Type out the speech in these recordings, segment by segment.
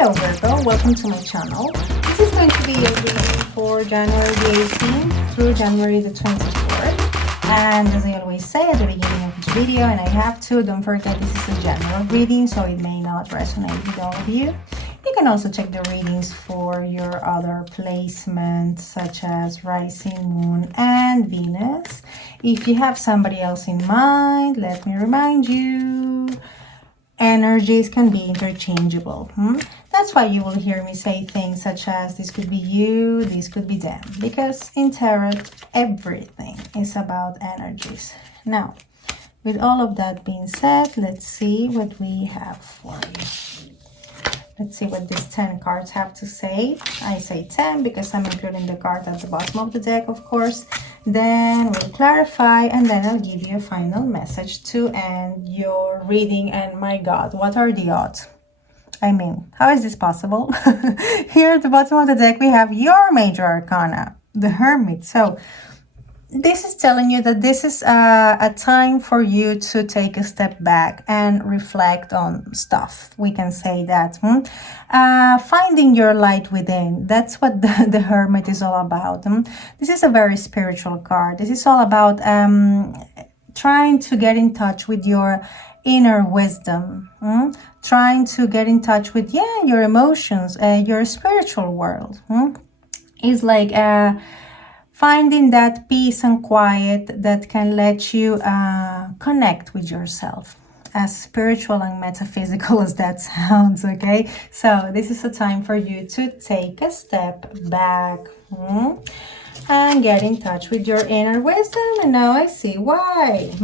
Hello Virgo, welcome to my channel. This is going to be a reading for January the 18th through January the 24th. And as I always say at the beginning of each video, and I have to, don't forget this is a general reading, so it may not resonate with all of you. You can also check the readings for your other placements, such as Rising, Moon, and Venus. If you have somebody else in mind, let me remind you, energies can be interchangeable. That's why you will hear me say things such as this could be you, this could be them, because in tarot everything is about energies. Now, with all of that being said, let's see what we have for you. Let's see what these 10 cards have to say. I say 10 because I'm including the card at the bottom of the deck, of course. Then we'll clarify, and then I'll give you a final message to end your reading. And my God, what are the odds? I mean, how is this possible? Here at the bottom of the deck, we have your major arcana, the Hermit. So this is telling you that this is a time for you to take a step back and reflect on stuff. We can say that. Finding your light within. That's what the Hermit is all about. This is a very spiritual card. This is all about trying to get in touch with your inner wisdom. Trying to get in touch with, your emotions, your spiritual world. It's like finding that peace and quiet that can let you connect with yourself, as spiritual and metaphysical as that sounds, okay? So this is a time for you to take a step back and get in touch with your inner wisdom. And now I see why.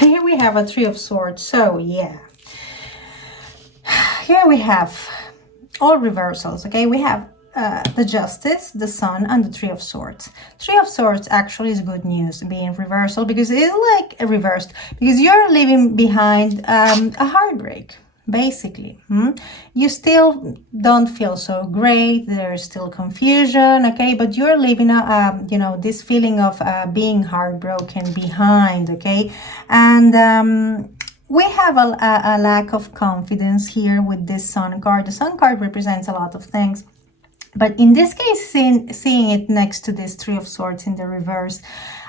Here we have a Three of Swords. So yeah, here we have all reversals, okay? We have the Justice, the Sun, and the Three of Swords. Three of Swords actually is good news being reversal, because it is like a reversed, because you're leaving behind a heartbreak, basically. You still don't feel so great, there's still confusion, okay, but you're leaving this feeling of being heartbroken behind, okay? And we have a lack of confidence here with this Sun card. The Sun card represents a lot of things. But in this case, seeing it next to this Three of Swords in the reverse,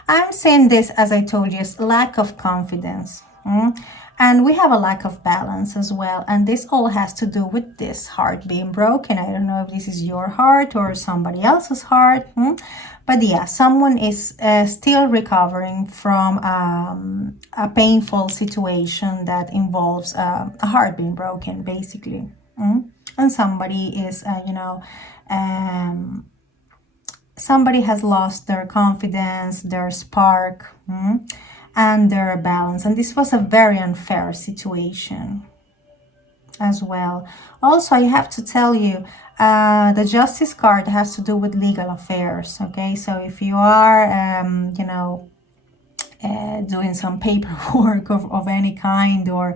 I'm seeing this, as I told you, as lack of confidence. And we have a lack of balance as well. And this all has to do with this heart being broken. I don't know if this is your heart or somebody else's heart. But yeah, someone is still recovering from a painful situation that involves a heart being broken, basically. And somebody is, somebody has lost their confidence, their spark, and their balance. And this was a very unfair situation as well. Also, I have to tell you, the Justice card has to do with legal affairs, okay? So if you are, doing some paperwork of any kind, or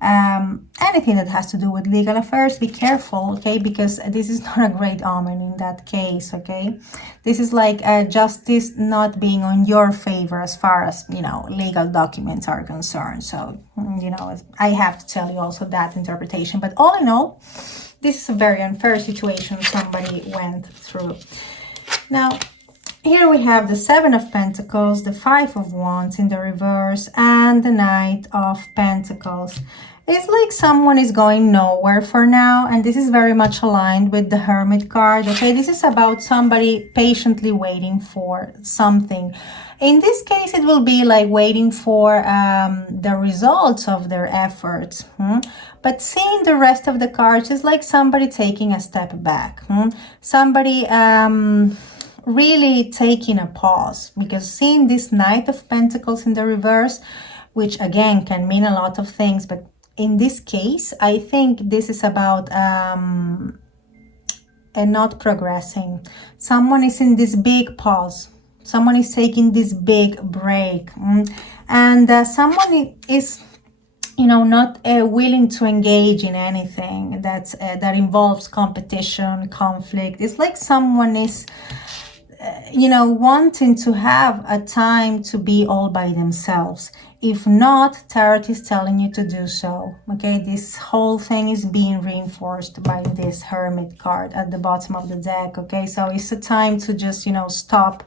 anything that has to do with legal affairs, be careful, okay? Because this is not a great omen in that case, okay? This is like justice not being on your favor as far as, legal documents are concerned. So, I have to tell you also that interpretation. But all in all, this is a very unfair situation somebody went through. Now, here we have the Seven of Pentacles, the Five of Wands in the reverse, and the Knight of Pentacles. It's like someone is going nowhere for now, and this is very much aligned with the Hermit card, okay? This is about somebody patiently waiting for something. In this case, it will be like waiting for the results of their efforts. But seeing the rest of the cards is like somebody taking a step back. Somebody really taking a pause, because seeing this Knight of Pentacles in the reverse, which again can mean a lot of things, but in this case I think this is about not progressing. Someone is in this big pause, someone is taking this big break, and someone is not willing to engage in anything that involves competition, conflict. It's like someone is you know, wanting to have a time to be all by themselves. If not, Tarot is telling you to do so. Okay, this whole thing is being reinforced by this Hermit card at the bottom of the deck. Okay, so it's a time to just, you know, stop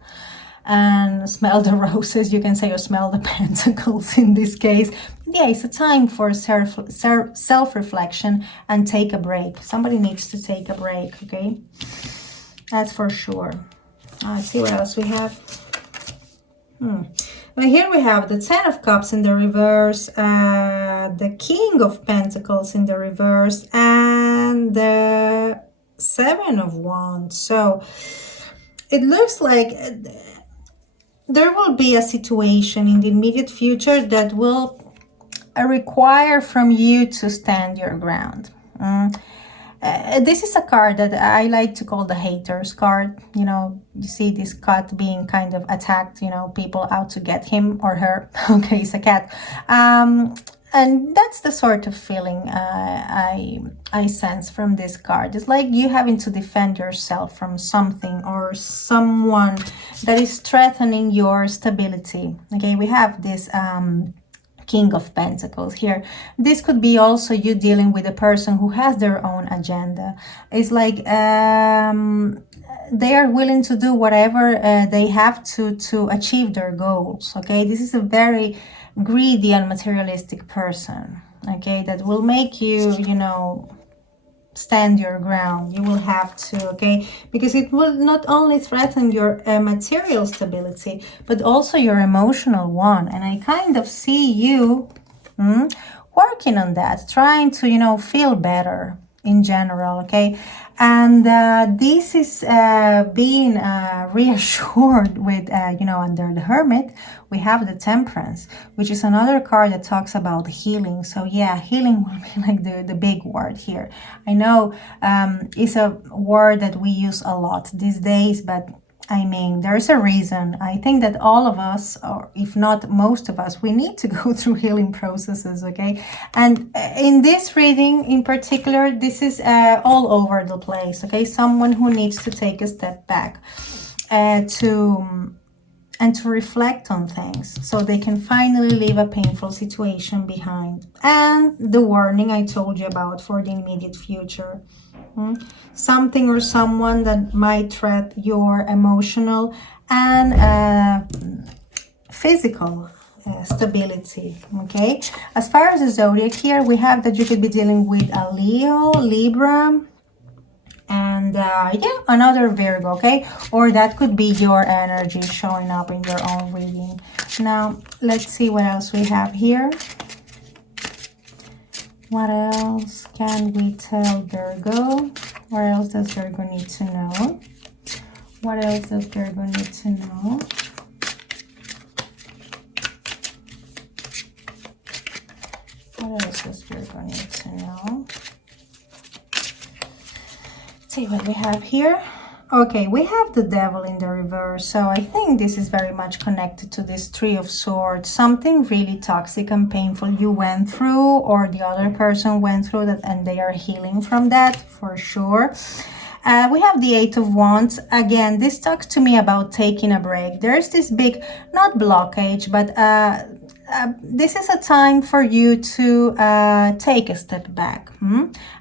and smell the roses, you can say, or smell the pentacles in this case. Yeah, it's a time for self-reflection and take a break. Somebody needs to take a break, okay? That's for sure. Let's see what else we have. Well, here we have the Ten of Cups in the reverse, the King of Pentacles in the reverse, and the Seven of Wands. So it looks like there will be a situation in the immediate future that will require from you to stand your ground. This is a card that I like to call the haters card. You know, you see this cat being kind of attacked, you know, people out to get him or her. Okay, it's a cat. And that's the sort of feeling I sense from this card. It's like you having to defend yourself from something or someone that is threatening your stability. Okay, we have this King of Pentacles here. This could be also you dealing with a person who has their own agenda. It's like they are willing to do whatever they have to achieve their goals. Okay, this is a very greedy and materialistic person, okay, that will make you, you know, stand your ground. You will have to, okay, because it will not only threaten your material stability, but also your emotional one. And I kind of see you working on that, trying to, you know, feel better in general, okay? And this is being reassured with, you know, under the Hermit, we have the Temperance, which is another card that talks about healing. So yeah, healing will be like the big word here. I know it's a word that we use a lot these days, but I mean, there's a reason. I think that all of us, or if not most of us, we need to go through healing processes, okay? And in this reading in particular, this is all over the place, okay? Someone who needs to take a step back to reflect on things so they can finally leave a painful situation behind. And the warning I told you about for the immediate future. Something or someone that might threat your emotional and physical stability, okay? As far as the zodiac here, we have that you could be dealing with a Leo, Libra, and yeah, another Virgo, okay? Or that could be your energy showing up in your own reading. Now, let's see what else we have here. What else can we tell Virgo? What else does Virgo need to know? What else does Virgo need to know? What else does Virgo need to know? Let's see what we have here. Okay, we have the Devil in the reverse, so I think this is very much connected to this Three of Swords. Something really toxic and painful you went through, or the other person went through that, and they are healing from that for sure. We have the Eight of Wands. Again, this talks to me about taking a break. There's this big, not blockage, but this is a time for you to take a step back.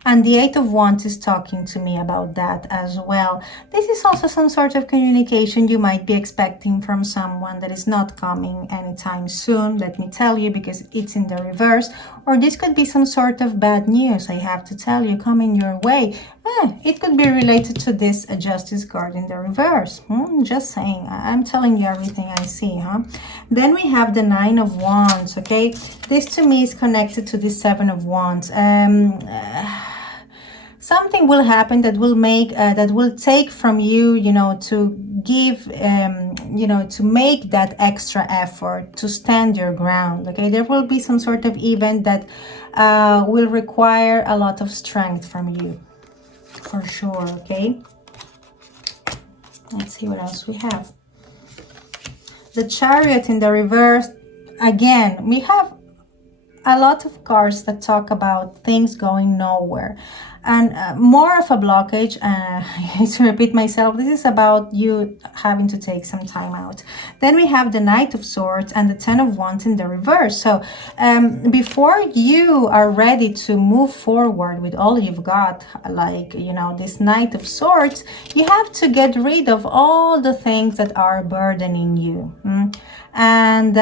And the Eight of Wands is talking to me about that as well. This is also some sort of communication you might be expecting from someone that is not coming anytime soon, let me tell you, because it's in the reverse. Or this could be some sort of bad news, I have to tell you, coming your way. It could be related to this Justice card in the reverse. Just saying, I'm telling you everything I see, huh? Then we have the Nine of Wands, okay? This to me is connected to the Seven of Wands. Something will happen that will make, that will take from you, you know, to give, you know, to make that extra effort to stand your ground, okay? There will be some sort of event that will require a lot of strength from you. For sure, okay? Let's see what else we have. The Chariot in the reverse. Again, we have a lot of cards that talk about things going nowhere. and more of a blockage. I hate to repeat myself, this is about you having to take some time out. Then we have the Knight of Swords and the Ten of Wands in the reverse. So before you are ready to move forward with all you've got, like, you know, this Knight of Swords, you have to get rid of all the things that are burdening you. And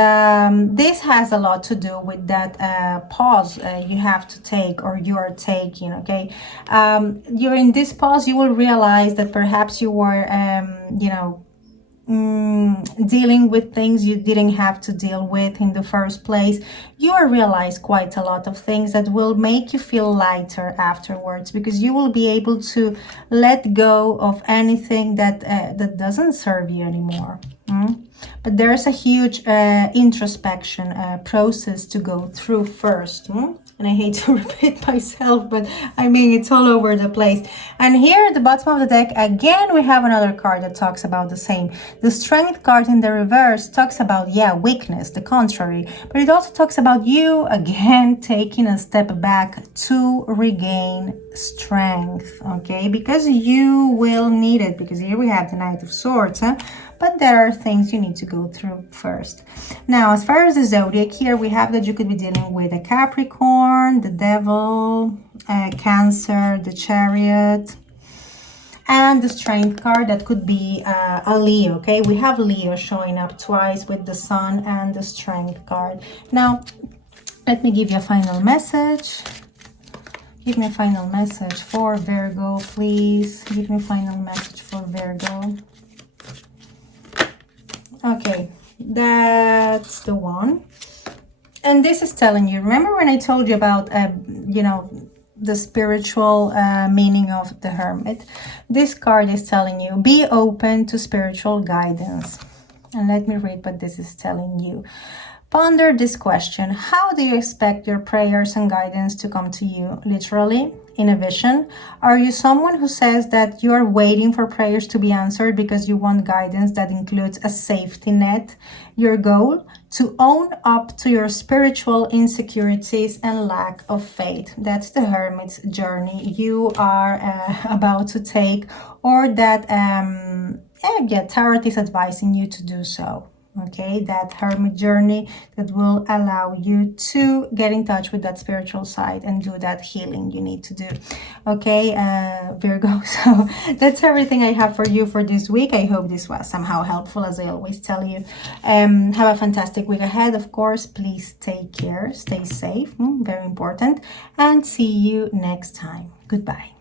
this has a lot to do with that pause you have to take, or you are taking. Okay, during this pause you will realize that perhaps you were you know, dealing with things you didn't have to deal with in the first place. You will realize quite a lot of things that will make you feel lighter afterwards, because you will be able to let go of anything that that doesn't serve you anymore. But there's a huge introspection process to go through first. And I hate to repeat myself, but I mean, it's all over the place. And here at the bottom of the deck, again, we have another card that talks about the same. The Strength card in the reverse talks about, yeah, weakness, the contrary. But it also talks about you, again, taking a step back to regain strength, okay? Because you will need it, because here we have the Knight of Swords, but there are things you need to go through first. Now, as far as the zodiac, here we have that you could be dealing with a Capricorn, the Devil, Cancer, the Chariot, and the Strength card that could be a Leo. Okay, we have Leo showing up twice with the Sun and the Strength card. Now, let me give you a final message. Give me a final message for Virgo, please. Give me a final message for Virgo. Okay, that's the one. And this is telling you, remember when I told you about, you know, the spiritual meaning of the Hermit? This card is telling you, be open to spiritual guidance. And let me read what this is telling you. Ponder this question. How do you expect your prayers and guidance to come to you? Literally, in a vision? Are you someone who says that you're waiting for prayers to be answered because you want guidance that includes a safety net? Your goal? To own up to your spiritual insecurities and lack of faith. That's the Hermit's journey you are about to take, or that Tarot is advising you to do so. Okay, that Hermit journey that will allow you to get in touch with that spiritual side and do that healing you need to do. Okay, Virgo, so that's everything I have for you for this week. I hope this was somehow helpful, as I always tell you. Have a fantastic week ahead. Of course, please take care, stay safe, very important, and see you next time. Goodbye.